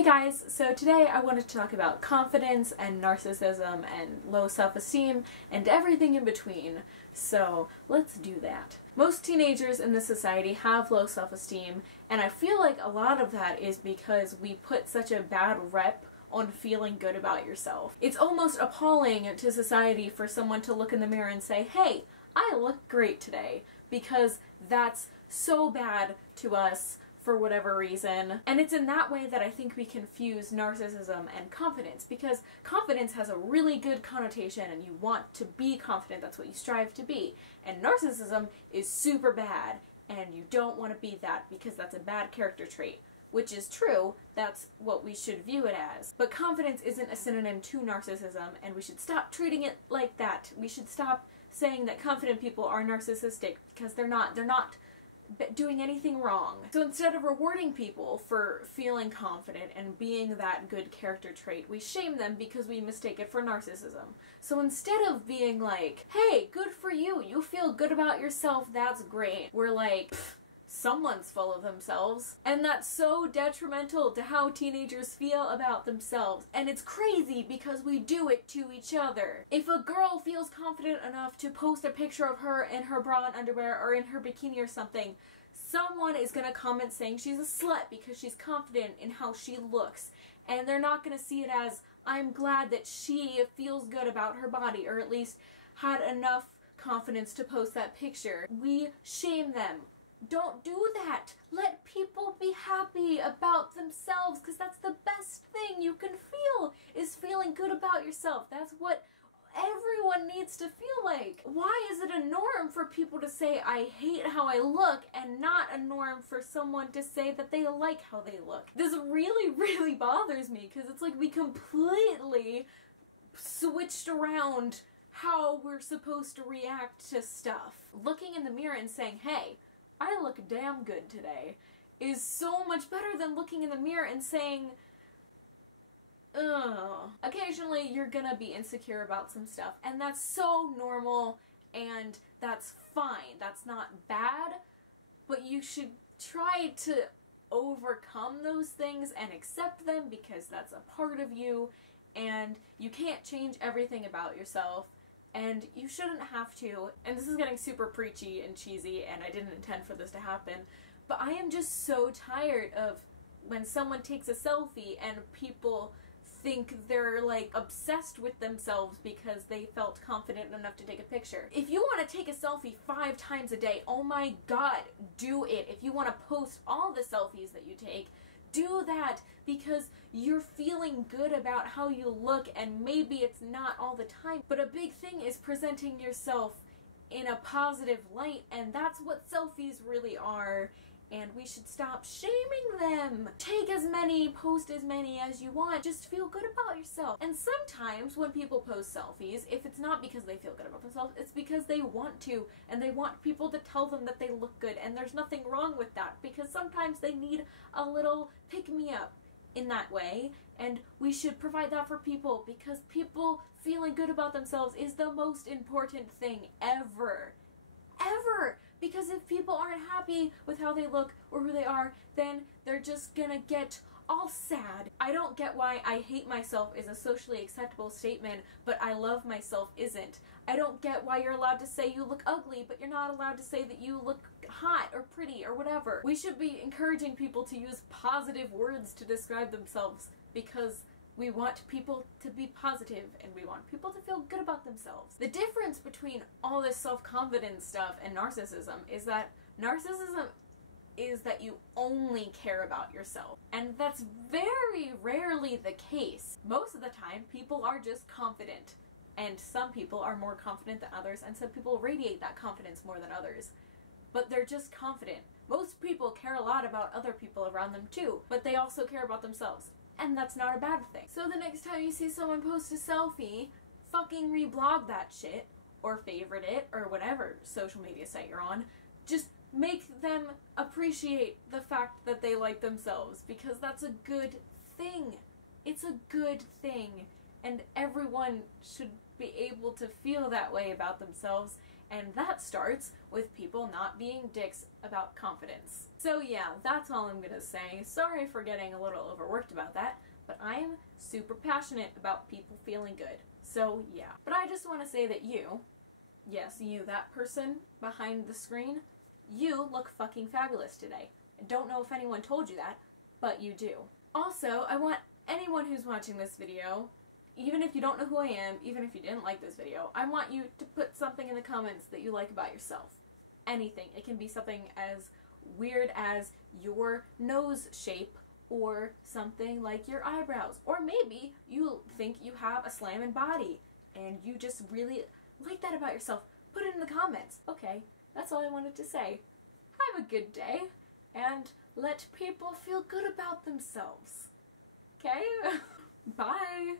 Hey guys, so today I wanted to talk about confidence and narcissism and low self-esteem and everything in between. So let's do that. Most teenagers in this society have low self-esteem, and I feel like a lot of that is because we put such a bad rep on feeling good about yourself. It's almost appalling to society for someone to look in the mirror and say, hey, I look great today, because that's so bad to us for whatever reason. And it's in that way that I think we confuse narcissism and confidence, because confidence has a really good connotation and you want to be confident, that's what you strive to be. And narcissism is super bad and you don't want to be that because that's a bad character trait. Which is true, that's what we should view it as. But confidence isn't a synonym to narcissism, and we should stop treating it like that. We should stop saying that confident people are narcissistic, because they're not doing anything wrong. So instead of rewarding people for feeling confident and being that good character trait, we shame them because we mistake it for narcissism. So instead of being like, hey, good for you, you feel good about yourself, that's great, we're like, someone's full of themselves. And that's so detrimental to how teenagers feel about themselves. And it's crazy because we do it to each other. If a girl feels confident enough to post a picture of her in her bra and underwear or in her bikini or something, someone is gonna comment saying she's a slut because she's confident in how she looks. And they're not gonna see it as, I'm glad that she feels good about her body, or at least had enough confidence to post that picture. We shame them. Don't do that. Let people be happy about themselves, because that's the best thing you can feel, is feeling good about yourself. That's what everyone needs to feel like. Why is it a norm for people to say, I hate how I look, and not a norm for someone to say that they like how they look? This really bothers me, because it's like we completely switched around how we're supposed to react to stuff. Looking in the mirror and saying, hey, I look damn good today, is so much better than looking in the mirror and saying, ugh. Occasionally you're gonna be insecure about some stuff, and that's so normal, and that's fine. That's not bad, but you should try to overcome those things and accept them, because that's a part of you, and you can't change everything about yourself. And you shouldn't have to. And this is getting super preachy and cheesy, and I didn't intend for this to happen, but I am just so tired of when someone takes a selfie and people think they're like obsessed with themselves because they felt confident enough to take a picture. If you want to take a selfie 5 times a day, oh my god, do it. If you want to post all the selfies that you take, do that, because you're feeling good about how you look, and maybe it's not all the time, but a big thing is presenting yourself in a positive light, and that's what selfies really are, and we should stop shaming them. Take as many, post as many as you want, just feel good about yourself. And sometimes when people post selfies, if it's not because they feel good about themselves, it's because they want to, and they want people to tell them that they look good, and there's nothing wrong with that, because sometimes they need a little pick-me-up in that way, and we should provide that for people, because people feeling good about themselves is the most important thing ever. Ever! Because if people aren't happy with how they look or who they are, then they're just gonna get all sad. I don't get why I hate myself is a socially acceptable statement, but I love myself isn't. I don't get why you're allowed to say you look ugly, but you're not allowed to say that you look hot or pretty or whatever. We should be encouraging people to use positive words to describe themselves, because we want people to be positive, and we want people to feel good about themselves. The difference between all this self-confidence stuff and narcissism is that narcissism is that you only care about yourself. And that's very rarely the case. Most of the time, people are just confident. And some people are more confident than others, and some people radiate that confidence more than others. But they're just confident. Most people care a lot about other people around them too, but they also care about themselves. And that's not a bad thing. So the next time you see someone post a selfie, fucking reblog that shit, or favorite it, or whatever social media site you're on. Just make them appreciate the fact that they like themselves, because that's a good thing. It's a good thing. And everyone should be able to feel that way about themselves, and that starts with people not being dicks about confidence. So yeah, that's all I'm gonna say. Sorry for getting a little overworked about that, super passionate about people feeling good. So yeah. But I just want to say that you, yes, you, that person behind the screen, you look fucking fabulous today. I don't know if anyone told you that, but you do. Also, I want anyone who's watching this video, even if you don't know who I am, even if you didn't like this video, I want you to put something in the comments that you like about yourself. Anything. It can be something as weird as your nose shape, or something like your eyebrows. Or maybe you think you have a slamming body and you just really like that about yourself. Put it in the comments. Okay, that's all I wanted to say. Have a good day and let people feel good about themselves. Okay? Bye!